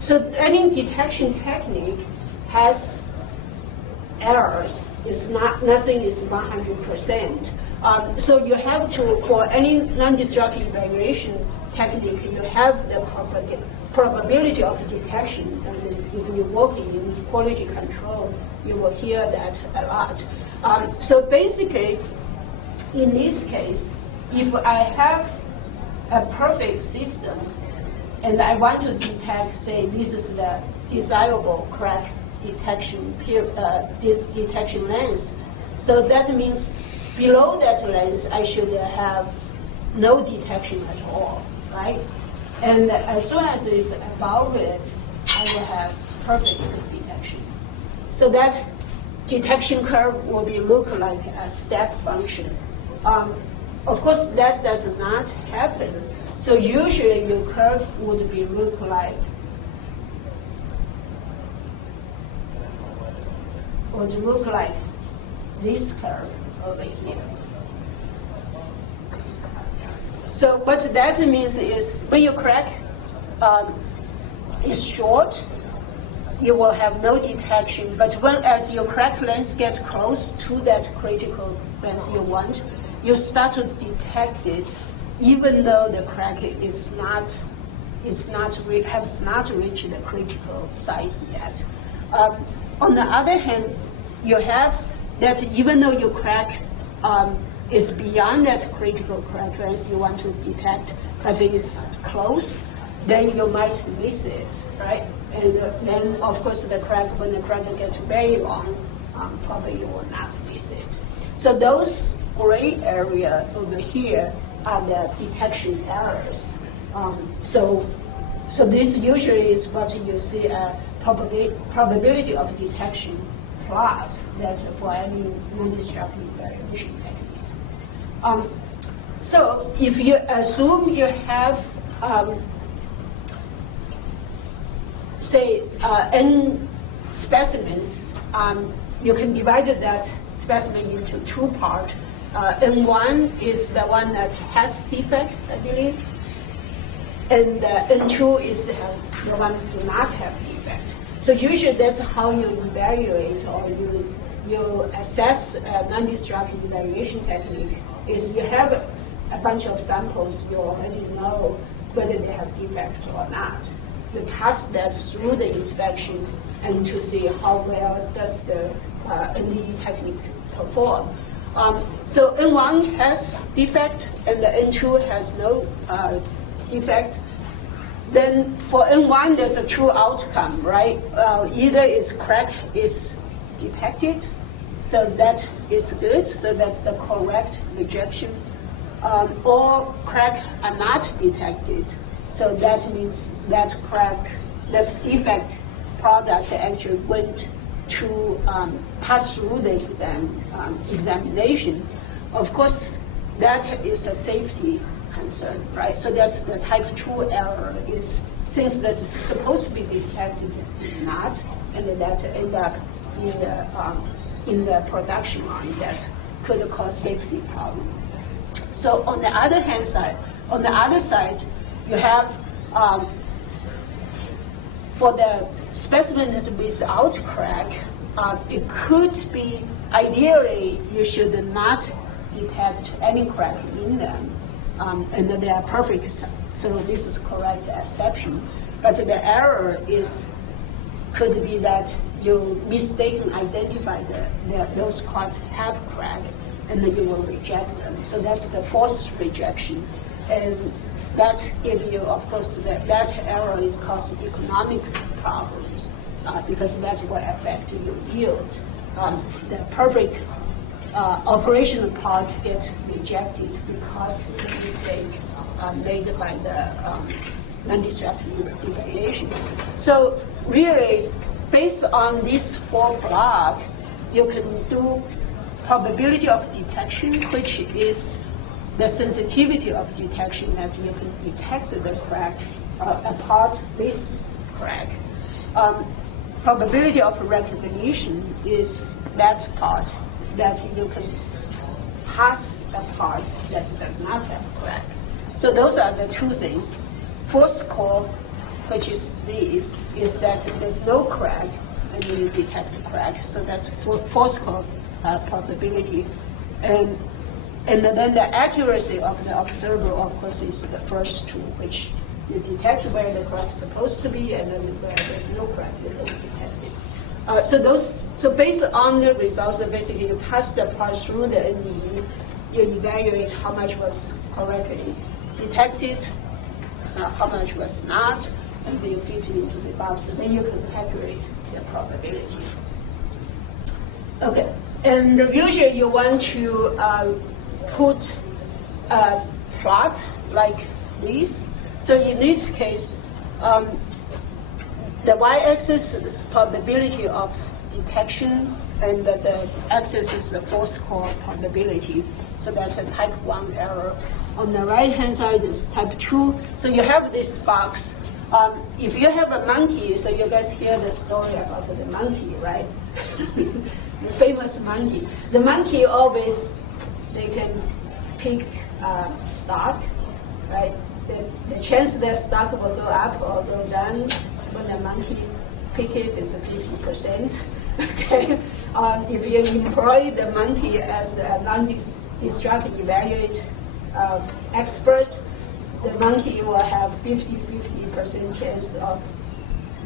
So any detection technique has errors. It's not, nothing is 100%. So you have to, for any non-destructive evaluation technique, you have the probability of detection. And if you're working in quality control, you will hear that a lot. So basically, in this case, if I have a perfect system and I want to detect, say, this is the desirable crack detection detection length, so that means below that length I should have no detection at all, right? And as soon as it's above it, I will have perfect detection. So that detection curve will be look like a step function. Of course, that does not happen. So usually your curve would be look like this curve over here. So what that means is when your crack is short, you will have no detection. But as your crack length gets close to that critical length you want, you start to detect it, even though the crack has not reached the critical size yet. On the other hand, you have that even though your crack is beyond that critical crack length you want to detect, but it is close, then you might miss it, right? And then, of course, when the crack gets very long, probably you will not miss it. So those gray area over here are the detection errors. So this usually is what you see a probability of detection plot that for any non-destructive evaluation technique. So if you assume you have say n specimens, you can divide that specimen into two parts. N1 is the one that has defect, I believe, and N2 is the one that do not have defect. So usually that's how you evaluate or you assess a non-destructive evaluation technique, is you have a bunch of samples, you already know whether they have defect or not. You pass that through the inspection and to see how well does the NDE technique perform. So N1 has defect and the N2 has no defect. Then for N1, there's a true outcome, right? Either its crack is detected, so that is good, so that's the correct rejection, or crack are not detected. So that means that crack, that defect product actually went to pass through the examination. Of course, that is a safety concern, right? So that's the type 2 error, is things that is supposed to be detected is not, and that end up in the production line that could cause safety problem. So on the other side, you have for the specimen that without crack, it could be, ideally, you should not detect any crack in them, and they are perfect. So this is correct exception. But the error could be that you mistakenly identify those parts have crack, and then you will reject them. So that's the false rejection. And that gives you, of course, that error is causing economic problems because that will affect your yield. The perfect operational part gets rejected because of the mistake made by the non-destructive evaluation. So really, based on these 4 blocks, you can do probability of detection, which is the sensitivity of detection that you can detect the crack apart this crack. Probability of recognition is that part that you can pass a part that does not have crack. So those are the 2 things. Fourth score which is this, is that there's no crack, and you detect a crack. So that's false probability. And then the accuracy of the observer, of course, is the first two, which you detect where the crack is supposed to be, and then where there's no crack, you don't detect it. So based on the results, basically you pass the part through the NDE, you evaluate how much was correctly detected, so how much was not, and then you fit it into the box. So then you can calculate the probability. Okay, and usually you want to put a plot like this. So in this case, the y-axis is probability of detection, and the axis is the false call probability. So that's a type 1 error. On the right-hand side is type 2. So you have this box. If you have a monkey, so you guys hear the story about the monkey, right? The famous monkey. The monkey always, they can pick stock, right? The chance that stock will go up or go down when the monkey pick it is 50%. Okay. If you employ the monkey as a non-destructive evaluate expert, the monkey will have 50% chance of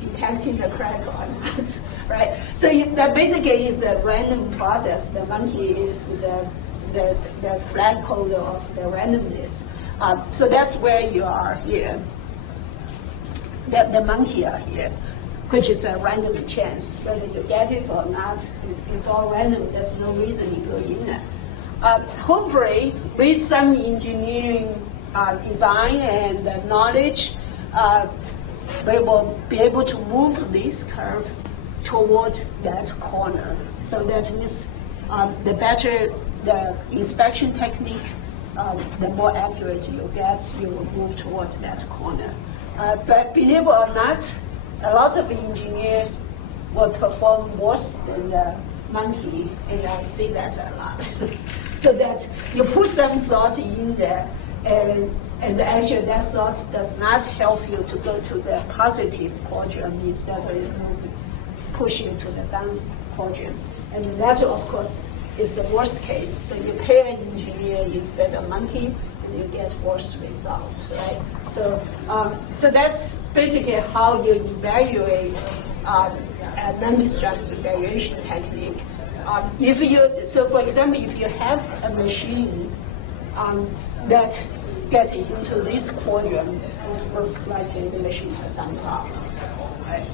detecting the crack or not, right? So that basically is a random process. The monkey is the flag holder of the randomness. So that's where you are here. The monkey are here, which is a random chance. Whether you get it or not, it's all random. There's no reason you go in there. Hopefully, with some engineering design and knowledge, we will be able to move this curve toward that corner. So that means the better the inspection technique, the more accurate you get, you will move towards that corner. But believe it or not, a lot of engineers will perform worse than the monkey, and I see that a lot. So that you put some thought in there, and actually that thought does not help you to go to the positive quadrant, instead of push you to the down quadrant. And that, of course, is the worst case. So you pay an engineer instead of monkey, and you get worse results, right? So that's basically how you evaluate a non-destructive evaluation technique. So for example, if you have a machine that gets into this quadrant, it's most likely the machine has some problem, right?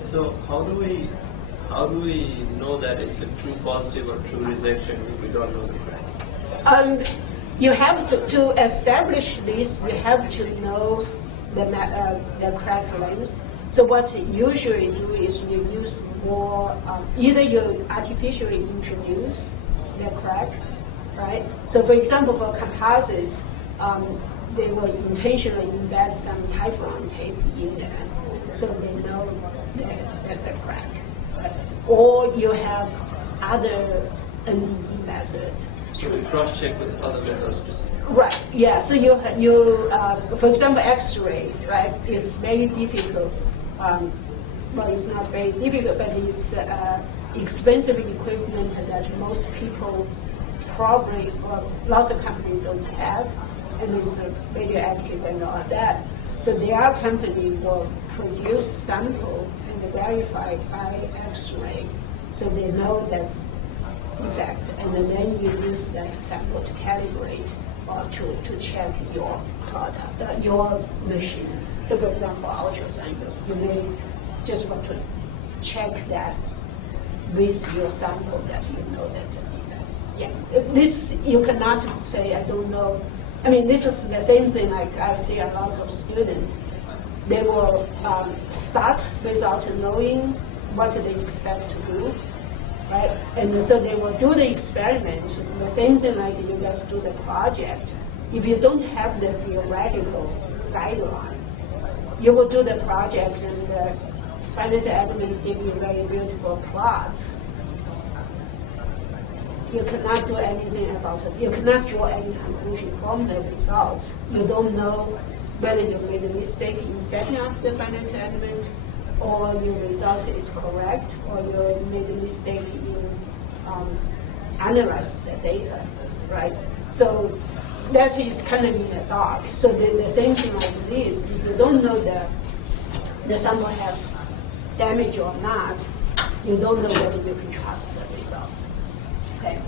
So how do we know that it's a true positive or true rejection if we don't know the crack? You have to establish this. You have to know the crack length. So what you usually do is you use more. Either you artificially introduce the crack, right? So for example, for composites, they will intentionally embed some Teflon tape in there, so they know that there's a crack. Right? Or you have other NDE method. So we cross-check with other methods to see. Right. Yeah. So you for example, X-ray, right? It's very difficult. Well, it's not very difficult, but it's expensive equipment that most people probably, well, lots of companies don't have, and it's radioactive and all that. So their company will produce sample and verify by X-ray, so they know that's defect, and then you use that sample to calibrate or to check your product, your machine. So for example, ultrasound, you may just want to check that with your sample that you know that's a defect. Yeah, this you cannot say I don't know. I mean, this is the same thing like I see a lot of students. They will start without knowing what they expect to do, right? And so they will do the experiment, the same thing like you guys do the project. If you don't have the theoretical guideline, you will do the project and the finite element give you very beautiful plots. You cannot do anything about it. You cannot draw any conclusion from the results. You don't know whether you made a mistake in setting up the finite element, or your result is correct, or you made a mistake in analyze the data, right? So that is kind of in the dark. So the same thing like this, if you don't know that sample has damage or not, you don't know whether you can trust the result. Okay.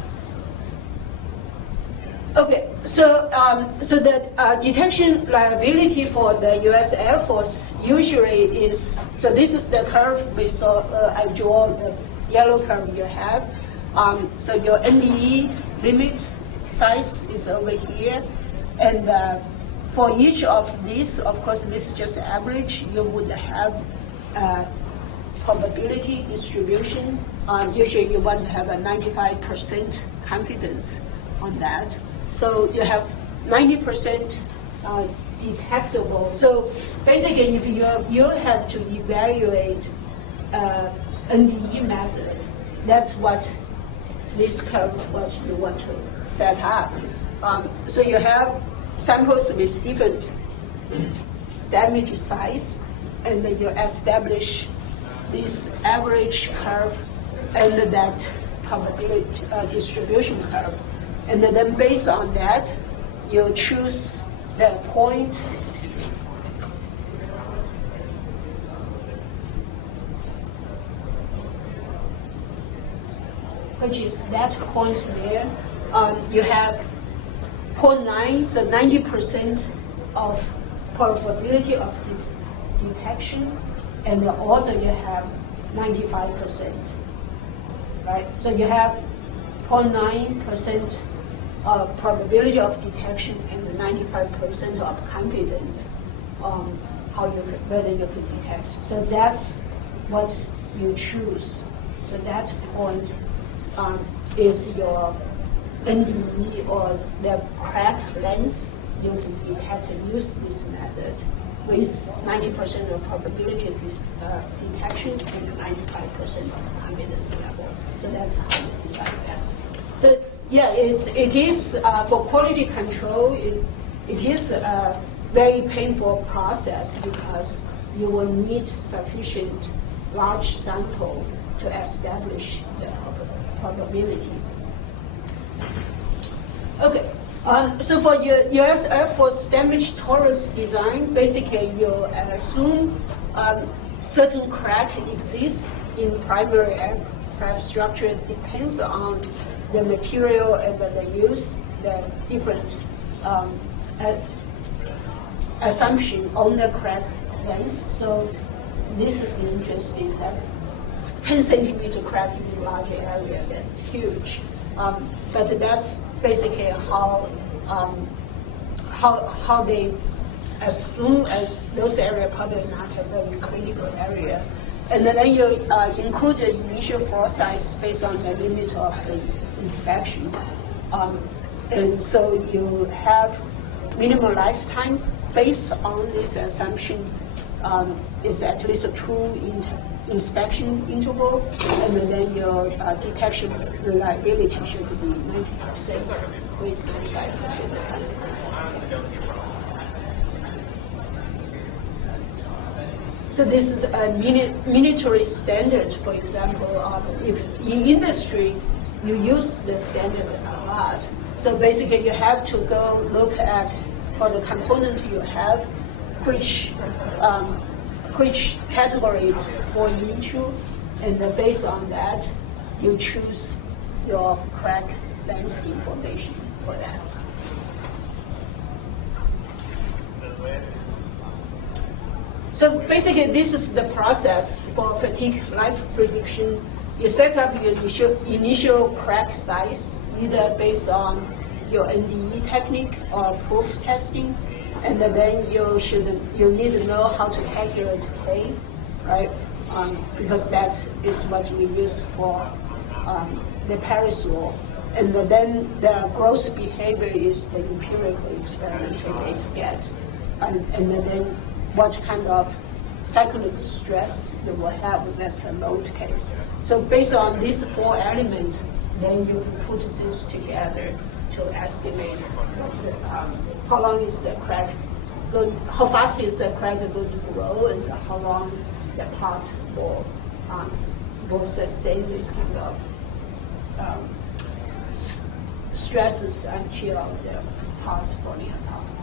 Okay, so the detection liability for the U.S. Air Force usually is, so this is the curve we saw, I draw the yellow curve you have. So your NDE limit size is over here, and for each of these, of course, this is just average, you would have probability distribution. Usually you want to have a 95% confidence on that. So you have 90% detectable. So basically, if you have to evaluate NDE method, that's what this curve what you want to set up. So you have samples with different damage size, and then you establish this average curve and that probability distribution curve. And then based on that, you choose the point which is that point there. You have 0.9, so 90% of probability of detection, and also you have 95%, right? So you have 0.9% probability of detection and 95% of confidence on whether you can detect. So that's what you choose. So that point is your NDE, or the crack length you can detect and use this method with 90% of probability of detection and 95% of confidence level. So that's how you decide that. So yeah, it is for quality control. It is a very painful process because you will need sufficient large sample to establish the probability. Okay. So for your U.S. Air Force damage tolerance design, basically you assume certain crack exists in primary aircraft structure. It depends on the material and the use, the different assumption on the crack length. So this is interesting. That's 10 centimeter crack in a large area. That's huge. But that's basically how they assume those areas probably not a very critical area. And then you include the initial floor size based on the limit of the inspection. And so you have minimum lifetime based on this assumption is at least a 2 inspection interval, and then your detection reliability should be 90% with 95% confidence. So this is a military standard, for example. If in industry, you use the standard a lot. So basically, you have to go look at, for the component you have, which categories fall into, and then based on that, you choose your crack length information for that. So basically, this is the process for fatigue life prediction. You set up your initial crack size, either based on your NDE technique or proof testing, and then you need to know how to calculate K, right? Because that is what we use for the Paris law. And then the gross behavior is the empirical experimental data get, and then what kind of cyclic stress you will have, that's a load case. So based on these 4 elements, then you can put this together to estimate how long is the crack how fast is the crack going to grow, and how long the part will sustain this kind of stresses until the parts falling apart.